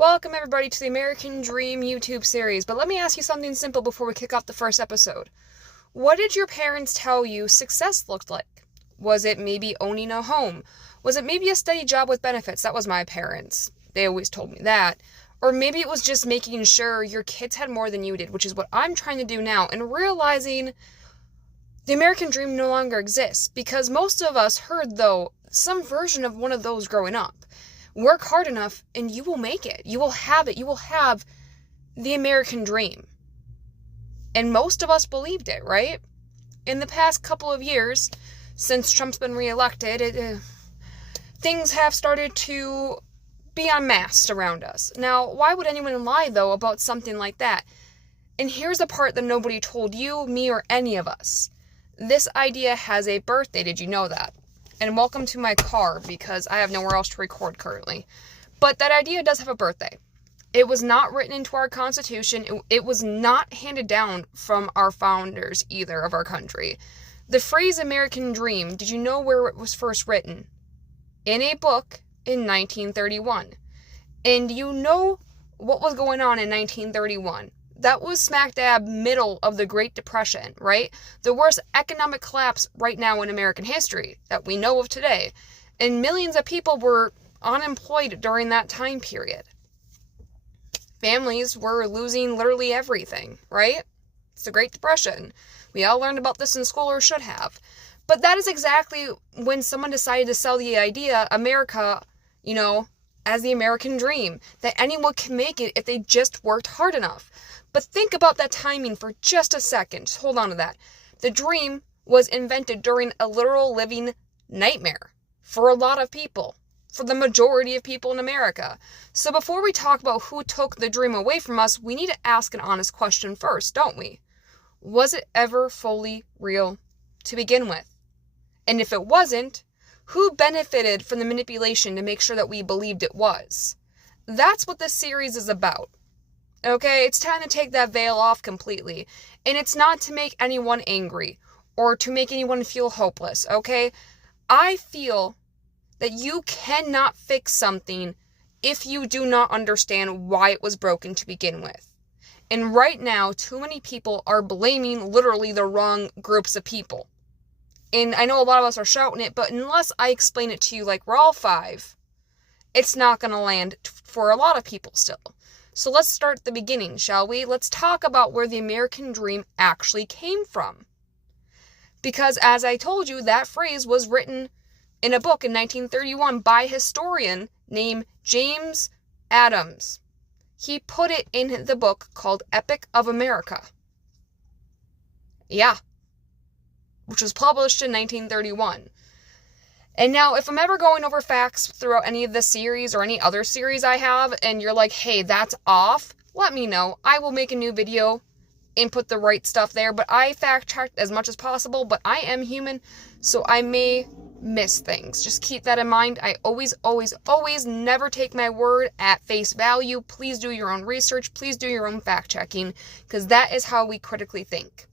Welcome everybody to the American Dream YouTube series, but let me ask you something simple before we kick off the first episode. What did your parents tell you success looked like? Was it maybe owning a home? Was it maybe a steady job with benefits? That was my parents. They always told me that. Or maybe it was just making sure your kids had more than you did, which is what I'm trying to do now, and realizing the American dream no longer exists, because most of us heard, though, some version of one of those growing up. Work hard enough and you will make it. You will have it. You will have the American dream. And most of us believed it, right? In the past couple of years, since Trump's been reelected, things have started to be unmasked around us. Now, why would anyone lie, though, about something like that? And here's the part that nobody told you, me, or any of us. This idea has a birthday. Did you know that? And welcome to my car, because I have nowhere else to record currently. But that idea does have a birthday. It was not written into our Constitution. It was not handed down from our founders either of our country. The phrase American Dream, did you know where it was first written? In a book in 1931. And you know what was going on in 1931. That was smack dab middle of the Great Depression, right? The worst economic collapse right now in American history that we know of today. And millions of people were unemployed during that time period. Families were losing literally everything, right? It's the Great Depression. We all learned about this in school, or should have. But that is exactly when someone decided to sell the idea, America, as the American dream, that anyone can make it if they just worked hard enough. But think about that timing for just a second. Just hold on to that. The dream was invented during a literal living nightmare for a lot of people, for the majority of people in America. So before we talk about who took the dream away from us, we need to ask an honest question first, don't we? Was it ever fully real to begin with? And if it wasn't, who benefited from the manipulation to make sure that we believed it was? That's what this series is about. Okay, it's time to take that veil off completely. And it's not to make anyone angry or to make anyone feel hopeless, okay? I feel that you cannot fix something if you do not understand why it was broken to begin with. And right now, too many people are blaming literally the wrong groups of people. And I know a lot of us are shouting it, but unless I explain it to you like we're all five, it's not going to land for a lot of people still. So let's start at the beginning, shall we? Let's talk about where the American dream actually came from. Because as I told you, that phrase was written in a book in 1931 by a historian named James Adams. He put it in the book called Epic of America. Yeah. Which was published in 1931. And now, if I'm ever going over facts throughout any of this series or any other series I have, and you're like, hey, that's off, let me know. I will make a new video and put the right stuff there, but I fact-checked as much as possible, but I am human, so I may miss things. Just keep that in mind. I always never take my word at face value. Please do your own research. Please do your own fact-checking, because that is how we critically think.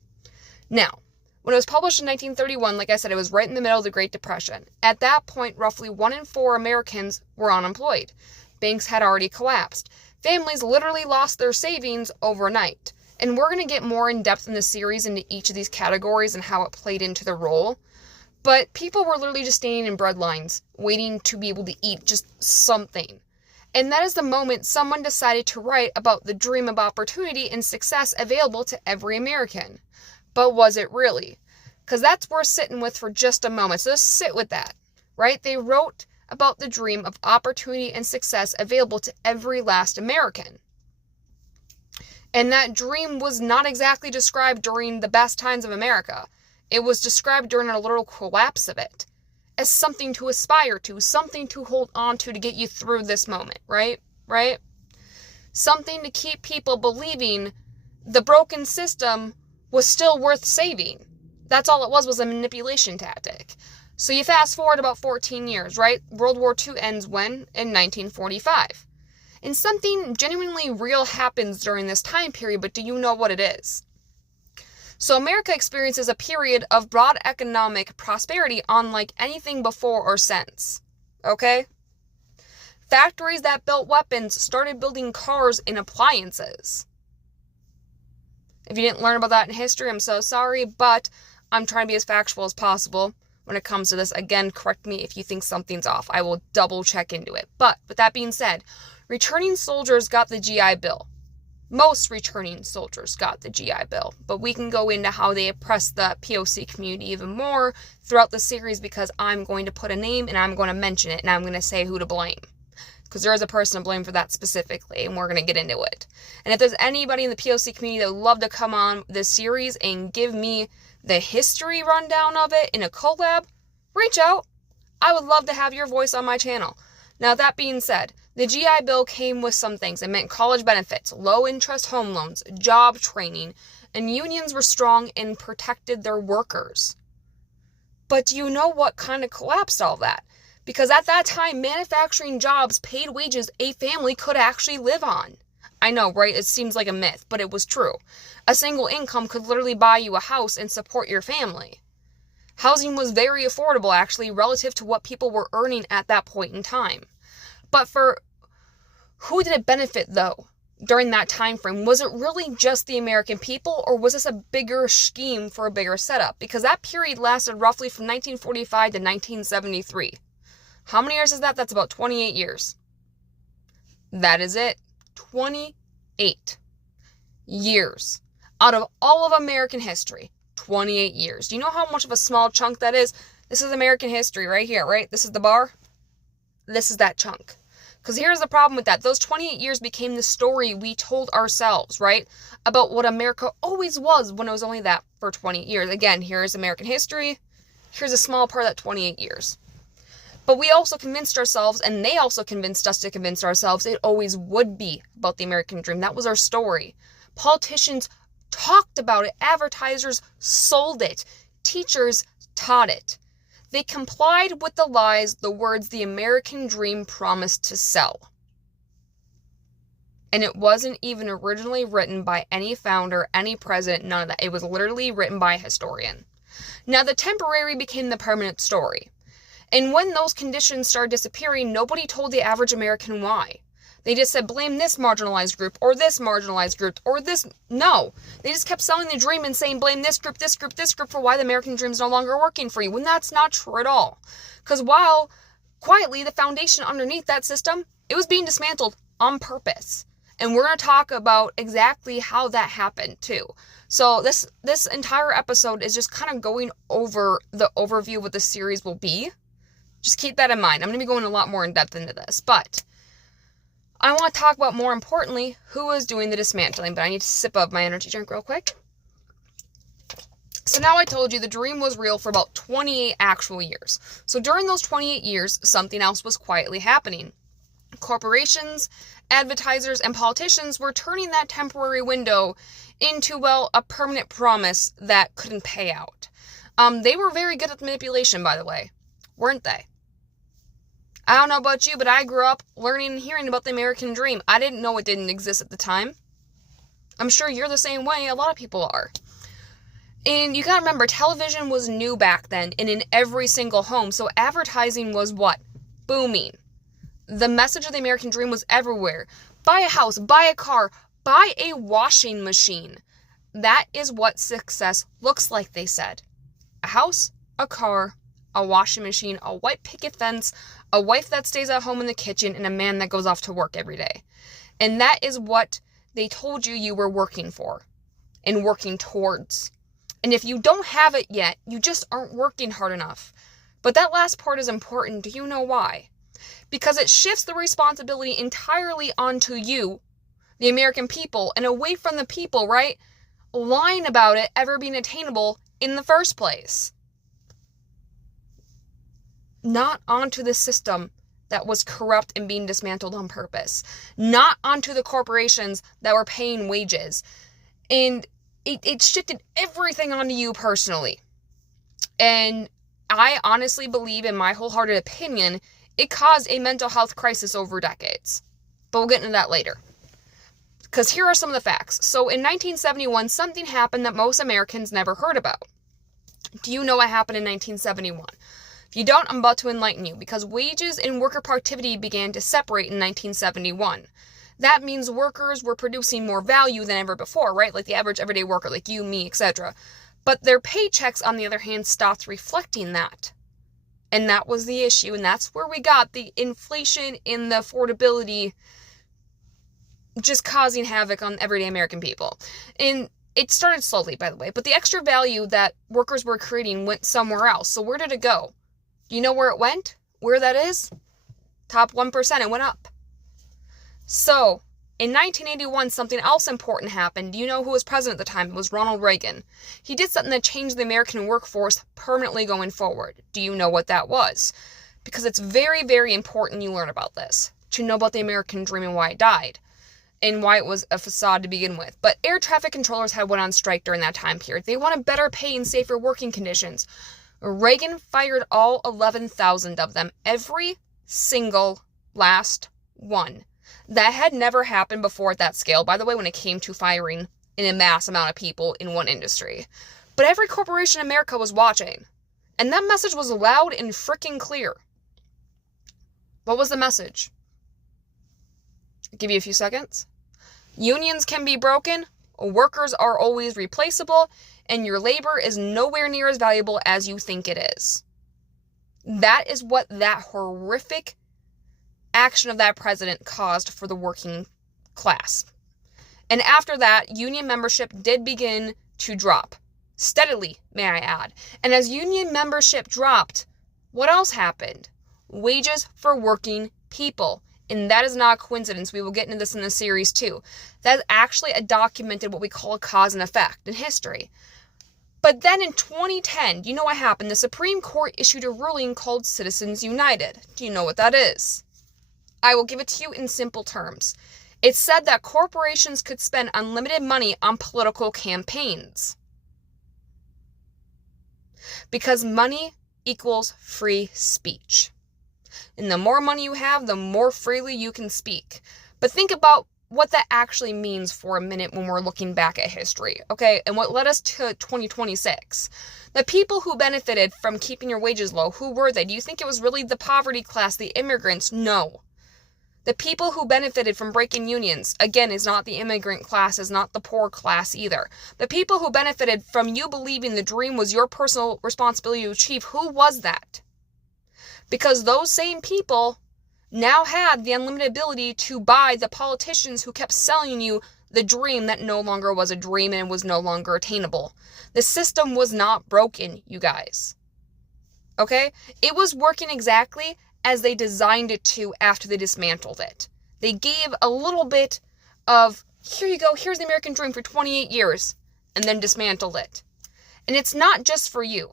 Now, when it was published in 1931, like I said, it was right in the middle of the Great Depression. At that point, roughly 1 in 4 Americans were unemployed. Banks had already collapsed. Families literally lost their savings overnight. And we're going to get more in depth in the series into each of these categories and how it played into the role. But people were literally just standing in bread lines, waiting to be able to eat just something. And that is the moment someone decided to write about the dream of opportunity and success available to every American. But was it really? Because that's worth sitting with for just a moment. So just sit with that, right? They wrote about the dream of opportunity and success available to every last American. And that dream was not exactly described during the best times of America. It was described during a literal collapse of it as something to aspire to, something to hold on to get you through this moment, right? Right? Something to keep people believing the broken system was still worth saving. That's all it was a manipulation tactic. So you fast forward about 14 years, right? World War II ends when? In 1945. And something genuinely real happens during this time period, but do you know what it is? So America experiences a period of broad economic prosperity unlike anything before or since. Okay? Factories that built weapons started building cars and appliances. If you didn't learn about that in history, I'm so sorry, but I'm trying to be as factual as possible when it comes to this. Again, correct me if you think something's off. I will double check into it. But with that being said, returning soldiers got the GI Bill. Most returning soldiers got the GI Bill, but we can go into how they oppressed the POC community even more throughout the series, because I'm going to put a name and I'm going to mention it and I'm going to say who to blame. Because there is a person to blame for that specifically, and we're going to get into it. And if there's anybody in the POC community that would love to come on this series and give me the history rundown of it in a collab, reach out. I would love to have your voice on my channel. Now, that being said, the GI Bill came with some things. It meant college benefits, low-interest home loans, job training, and unions were strong and protected their workers. But do you know what kind of collapsed all that? Because at that time, manufacturing jobs paid wages a family could actually live on. I know, right? It seems like a myth, but it was true. A single income could literally buy you a house and support your family. Housing was very affordable, actually, relative to what people were earning at that point in time. But for who did it benefit, though, during that time frame? Was it really just the American people, or was this a bigger scheme for a bigger setup? Because that period lasted roughly from 1945 to 1973. How many years is that? That's about 28 years. That is it. 28 years. Out of all of American history, 28 years. Do you know how much of a small chunk that is? This is American history right here, right? This is the bar. This is that chunk. Because here's the problem with that. Those 28 years became the story we told ourselves, right? About what America always was when it was only that for 20 years. Again, here's American history. Here's a small part of that 28 years. But we also convinced ourselves, and they also convinced us to convince ourselves, it always would be about the American dream. That was our story. Politicians talked about it. Advertisers sold it. Teachers taught it. They complied with the lies, the words the American dream promised to sell. And it wasn't even originally written by any founder, any president, none of that. It was literally written by a historian. Now, the temporary became the permanent story. And when those conditions started disappearing, nobody told the average American why. They just said, blame this marginalized group, or this marginalized group, or this. No. They just kept selling the dream and saying, blame this group, this group, this group for why the American dream is no longer working for you, when that's not true at all. Because while, quietly, the foundation underneath that system, it was being dismantled on purpose. And we're going to talk about exactly how that happened, too. So this entire episode is just kind of going over the overview of what the series will be. Just keep that in mind. I'm going to be going a lot more in depth into this, but I want to talk about, more importantly, who is doing the dismantling. But I need to sip up my energy drink real quick. So now I told you the dream was real for about 28 actual years. So during those 28 years, something else was quietly happening. Corporations, advertisers, and politicians were turning that temporary window into, well, a permanent promise that couldn't pay out. They were very good at manipulation, by the way, weren't they? I don't know about you, but I grew up learning and hearing about the American dream. I didn't know it didn't exist at the time. I'm sure you're the same way. A lot of people are. And you gotta remember, television was new back then and in every single home. So advertising was what? Booming. The message of the American dream was everywhere. Buy a house, buy a car, buy a washing machine. That is what success looks like, they said. A house, a car, a washing machine, a white picket fence, a wife that stays at home in the kitchen, and a man that goes off to work every day. And that is what they told you you were working for and working towards. And if you don't have it yet, you just aren't working hard enough. But that last part is important. Do you know why? Because it shifts the responsibility entirely onto you, the American people, and away from the people, right, lying about it ever being attainable in the first place. Not onto the system that was corrupt and being dismantled on purpose. Not onto the corporations that were paying wages. And it shifted everything onto you personally. And I honestly believe, in my wholehearted opinion, it caused a mental health crisis over decades. But we'll get into that later. Because here are some of the facts. So in 1971, something happened that most Americans never heard about. Do you know what happened in 1971? If you don't, I'm about to enlighten you, because wages and worker productivity began to separate in 1971. That means workers were producing more value than ever before, right? Like the average everyday worker, like you, me, etc. But their paychecks, on the other hand, stopped reflecting that. And that was the issue, and that's where we got the inflation in the affordability just causing havoc on everyday American people. And it started slowly, by the way, but the extra value that workers were creating went somewhere else. So where did it go? Do you know where it went? Where that is? Top 1%, it went up. So, in 1981, something else important happened. Do you know who was president at the time? It was Ronald Reagan. He did something that changed the American workforce permanently going forward. Do you know what that was? Because it's very, very important you learn about this, to know about the American dream and why it died, and why it was a facade to begin with. But air traffic controllers had went on strike during that time period. They wanted better pay and safer working conditions. Reagan fired all 11,000 of them, every single last one. That had never happened before at that scale, by the way, when it came to firing in a mass amount of people in one industry. But every corporation in America was watching. And that message was loud and freaking clear. What was the message? I'll give you a few seconds. Unions can be broken, workers are always replaceable, and your labor is nowhere near as valuable as you think it is. That is what that horrific action of that president caused for the working class. And after that, union membership did begin to drop. Steadily, may I add. And as union membership dropped, what else happened? Wages for working people. And that is not a coincidence. We will get into this in the series too. That's actually a documented, what we call a cause and effect in history. But then in 2010, do you know what happened? The Supreme Court issued a ruling called Citizens United. Do you know what that is? I will give it to you in simple terms. It said that corporations could spend unlimited money on political campaigns. Because money equals free speech. And the more money you have, the more freely you can speak. But think about what that actually means for a minute when we're looking back at history, okay? And what led us to 2026. The people who benefited from keeping your wages low, who were they? Do you think it was really the poverty class, the immigrants? No. The people who benefited from breaking unions, again, is not the immigrant class, is not the poor class either. The people who benefited from you believing the dream was your personal responsibility to achieve, who was that? Because those same people now had the unlimited ability to buy the politicians who kept selling you the dream that no longer was a dream and was no longer attainable. The system was not broken, you guys. Okay? It was working exactly as they designed it to after they dismantled it. They gave a little bit of, here you go, here's the American dream for 28 years, and then dismantled it. And it's not just for you,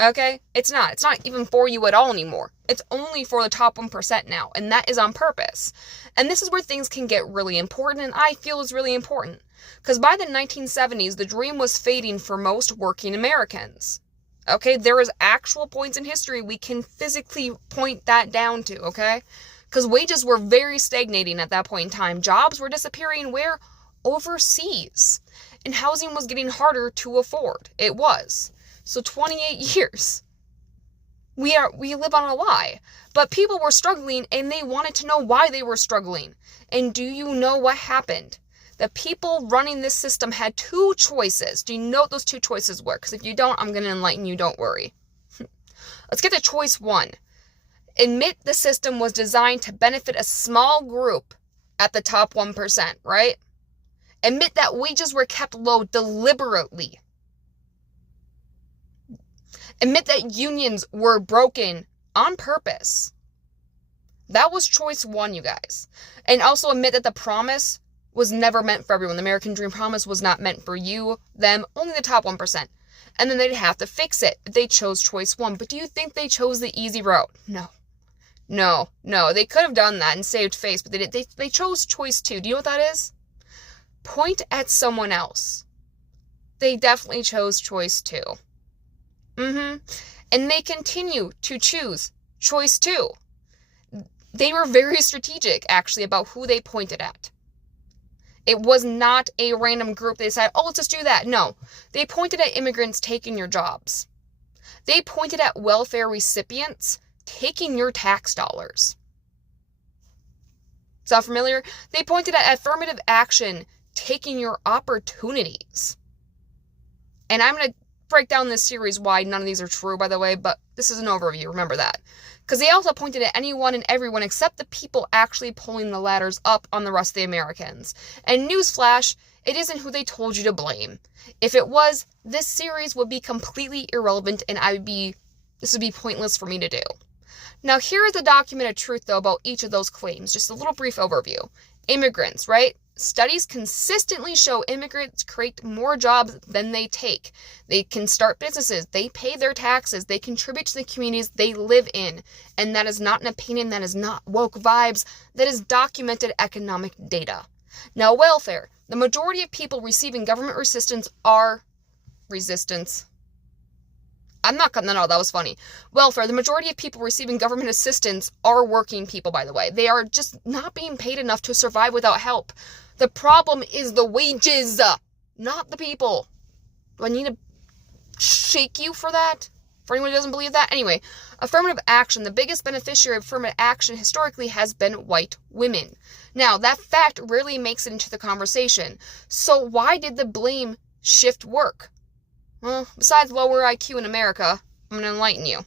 okay? It's not even for you at all anymore. It's only for the top 1% now, and that is on purpose. And this is where things can get really important, and I feel is really important. Because by the 1970s, the dream was fading for most working Americans. Okay, there is actual points in history we can physically point that down to, okay? Because wages were very stagnating at that point in time. Jobs were disappearing where? Overseas. And housing was getting harder to afford. It was. So 28 years. We live on a lie. But people were struggling and they wanted to know why they were struggling. And do you know what happened? The people running this system had two choices. Do you know what those two choices were? Because if you don't, I'm going to enlighten you. Don't worry. Let's get to choice one. Admit the system was designed to benefit a small group at the top 1%, right? Admit that wages were kept low deliberately. Admit that unions were broken on purpose. That was choice one, you guys. And also admit that the promise was never meant for everyone. The American Dream Promise was not meant for you, them, only the top 1%. And then they'd have to fix it if they chose choice one. But do you think they chose the easy route? No. They could have done that and saved face, but they chose choice two. Do you know what that is? Point at someone else. They definitely chose choice two. And they continue to choose choice two. They were very strategic, actually, about who they pointed at. It was not a random group. They decided, oh, let's just do that. No, they pointed at immigrants taking your jobs. They pointed at welfare recipients taking your tax dollars. Sound familiar? They pointed at affirmative action taking your opportunities. And I'm going to break down this series why none of these are true, by the way, but this is an overview. Remember that. Because they also pointed at anyone and everyone except the people actually pulling the ladders up on the rest of the Americans. And newsflash, it isn't who they told you to blame. If it was, this series would be completely irrelevant and this would be pointless for me to do. Now, here is a documented truth, though, about each of those claims. Just a little brief overview. Immigrants, right? Studies consistently show immigrants create more jobs than they take. They can start businesses. They pay their taxes. They contribute to the communities they live in. And that is not an opinion. That is not woke vibes. That is documented economic data. Now, welfare. The majority of people receiving government resistance. I'm not cutting that out. That was funny. Welfare. The majority of people receiving government assistance are working people, by the way. They are just not being paid enough to survive without help. The problem is the wages, not the people. Do I need to shake you for that? For anyone who doesn't believe that? Anyway, affirmative action. The biggest beneficiary of affirmative action historically has been white women. Now, that fact rarely makes it into the conversation. So why did the blame shift work? Well, besides lower IQ in America, I'm going to enlighten you.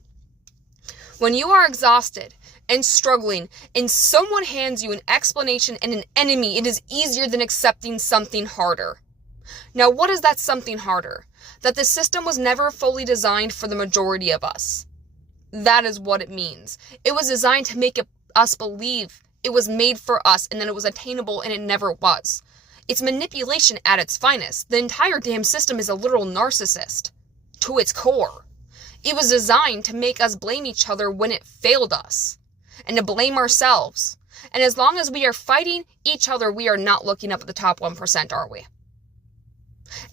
When you are exhausted and struggling and someone hands you an explanation and an enemy, it is easier than accepting something harder. Now, what is that something harder? That the system was never fully designed for the majority of us. That is what it means. It was designed to make us believe it was made for us and that it was attainable, and it never was. It's manipulation at its finest. The entire damn system is a literal narcissist to its core. It was designed to make us blame each other when it failed us and to blame ourselves. And as long as we are fighting each other, we are not looking up at the top 1%, are we?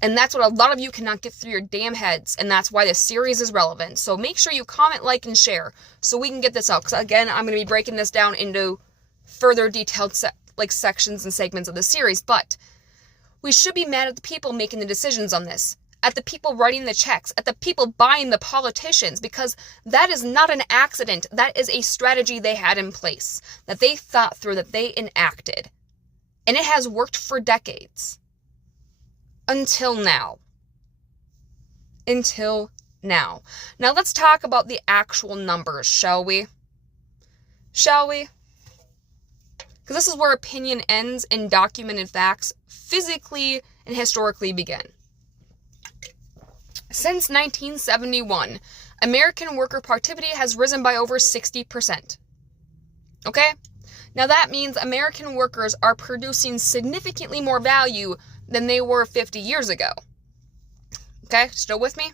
And that's what a lot of you cannot get through your damn heads, and that's why this series is relevant. So make sure you comment, like, and share so we can get this out. Because again, I'm going to be breaking this down into further detailed sections and segments of the series, but we should be mad at the people making the decisions on this, at the people writing the checks, at the people buying the politicians, because that is not an accident. That is a strategy they had in place, that they thought through, that they enacted. And it has worked for decades. Until now. Until now. Now let's talk about the actual numbers, shall we? Shall we? Because this is where opinion ends and documented facts physically and historically begin. Since 1971, American worker productivity has risen by over 60%. Okay? Now that means American workers are producing significantly more value than they were 50 years ago. Okay? Still with me?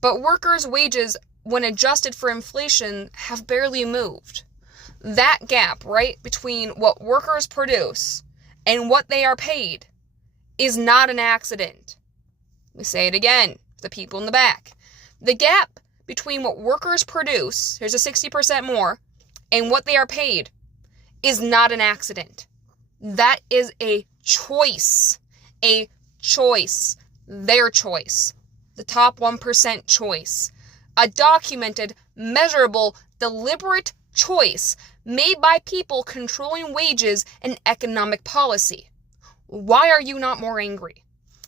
But workers' wages, when adjusted for inflation, have barely moved. That gap, right, between what workers produce and what they are paid is not an accident. Let me say it again, the people in the back. The gap between what workers produce, here's a 60% more, and what they are paid is not an accident. That is a choice. A choice. Their choice. The top 1% choice. A documented, measurable, deliberate choice made by people controlling wages and economic policy. Why are you not more angry?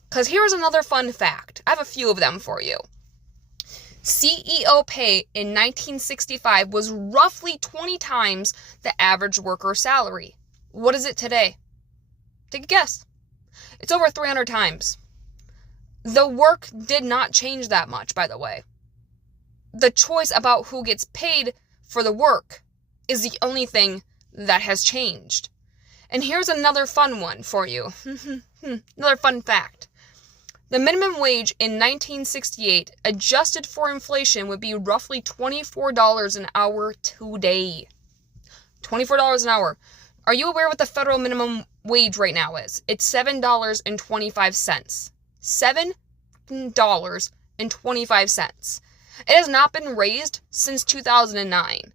Because here's another fun fact. I have a few of them for you. CEO pay in 1965 was roughly 20 times the average worker salary. What is it today? Take a guess. It's over 300 times. The work did not change that much, by the way. The choice about who gets paid for the work is the only thing that has changed. And here's another fun one for you. Another fun fact. The minimum wage in 1968, adjusted for inflation, would be roughly $24 an hour today. $24 an hour. Are you aware what the federal minimum wage right now is? It's $7.25. $7.25. It has not been raised since 2009.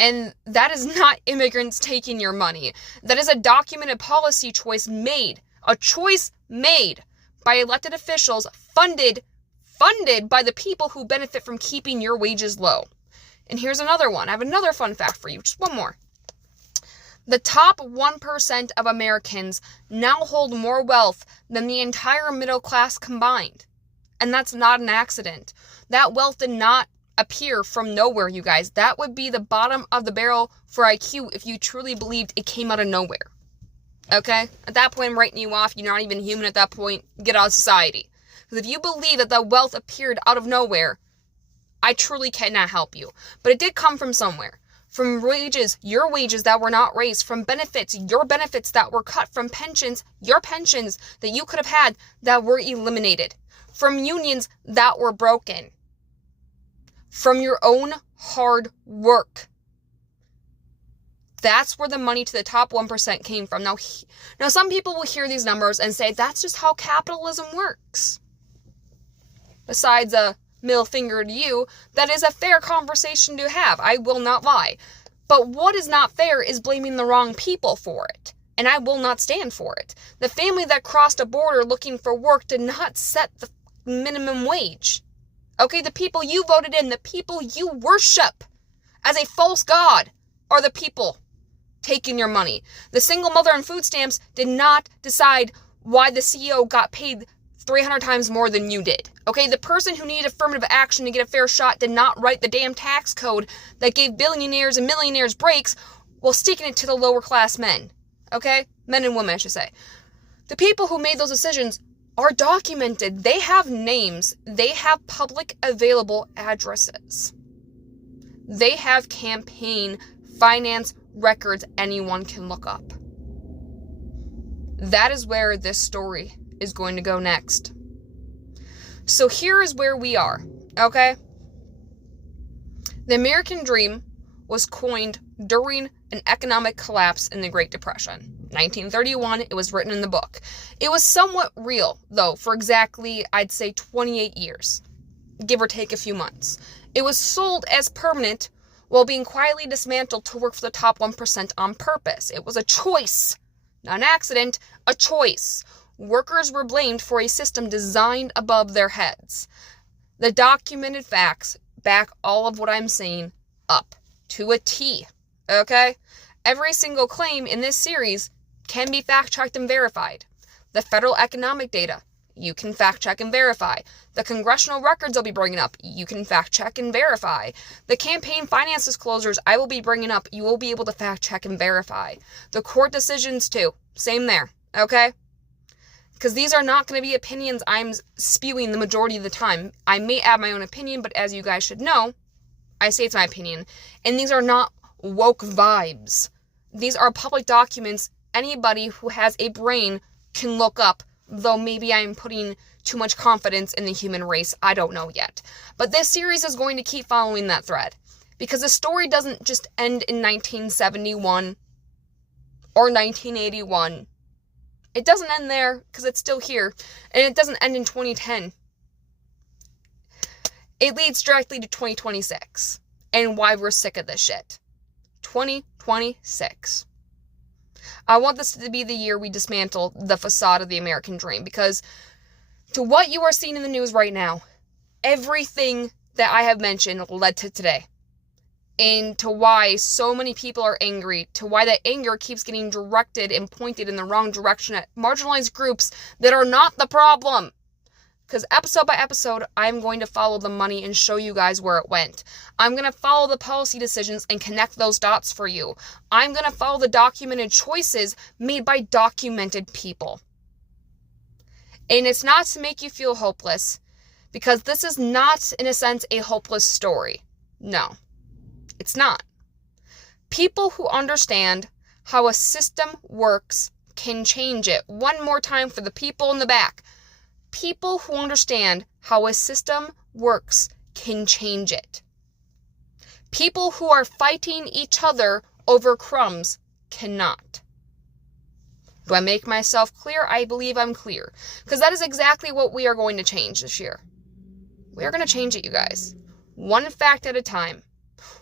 And that is not immigrants taking your money. That is a documented policy choice made. A choice made by elected officials funded funded by the people who benefit from keeping your wages low. And here's another one. I have another fun fact for you. Just one more. The top 1% of Americans now hold more wealth than the entire middle class combined. And that's not an accident. That wealth did not appear from nowhere, you guys. That would be the bottom of the barrel for IQ if you truly believed it came out of nowhere. Okay? At that point, I'm writing you off. You're not even human at that point. Get out of society. Because if you believe that the wealth appeared out of nowhere, I truly cannot help you. But it did come from somewhere. From wages, your wages that were not raised. From benefits, your benefits that were cut. From pensions, your pensions that you could have had that were eliminated. From unions that were broken. From your own hard work. That's where the money to the top 1% came from. Now, some people will hear these numbers and say, that's just how capitalism works. Besides a middle finger to you, that is a fair conversation to have. I will not lie. But what is not fair is blaming the wrong people for it. And I will not stand for it. The family that crossed a border looking for work did not set the minimum wage. Okay, the people you voted in, the people you worship as a false god are the people taking your money. The single mother on food stamps did not decide why the CEO got paid 300 times more than you did. Okay, the person who needed affirmative action to get a fair shot did not write the damn tax code that gave billionaires and millionaires breaks while sticking it to the lower class men. Okay, men and women, I should say. The people who made those decisions are documented. They have names. They have public available addresses. They have campaign finance records anyone can look up. That is where this story is going to go next. So here is where we are, okay? The American dream was coined during an economic collapse in the Great Depression. 1931, it was written in the book. It was somewhat real, though, for exactly, I'd say, 28 years, give or take a few months. It was sold as permanent while being quietly dismantled to work for the top 1% on purpose. It was a choice, not an accident, a choice. Workers were blamed for a system designed above their heads. The documented facts back all of what I'm saying up to a T, okay? Every single claim in this series can be fact-checked and verified. The federal economic data, you can fact-check and verify. The congressional records I'll be bringing up, you can fact-check and verify. The campaign finance disclosures I will be bringing up, you will be able to fact-check and verify. The court decisions too, same there, okay? Because these are not going to be opinions I'm spewing the majority of the time. I may add my own opinion, but as you guys should know, I say it's my opinion. And these are not woke vibes. These are public documents anybody who has a brain can look up, though maybe I'm putting too much confidence in the human race. I don't know yet. But this series is going to keep following that thread. Because the story doesn't just end in 1971 or 1981. It doesn't end there because it's still here. And it doesn't end in 2010. It leads directly to 2026 and why we're sick of this shit. 2026. I want this to be the year we dismantle the facade of the American dream, because to what you are seeing in the news right now, everything that I have mentioned led to today. And to why so many people are angry, to why that anger keeps getting directed and pointed in the wrong direction at marginalized groups that are not the problem. Because episode by episode, I'm going to follow the money and show you guys where it went. I'm going to follow the policy decisions and connect those dots for you. I'm going to follow the documented choices made by documented people. And it's not to make you feel hopeless, because this is not, in a sense, a hopeless story. No, it's not. People who understand how a system works can change it. One more time for the people in the back. People who understand how a system works can change it. People who are fighting each other over crumbs cannot. Do I make myself clear? I believe I'm clear. Because that is exactly what we are going to change this year. We are going to change it, you guys. One fact at a time.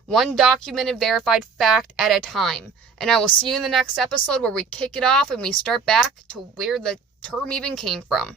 One documented, verified fact at a time. And I will see you in the next episode where we kick it off and we start back to where the term even came from.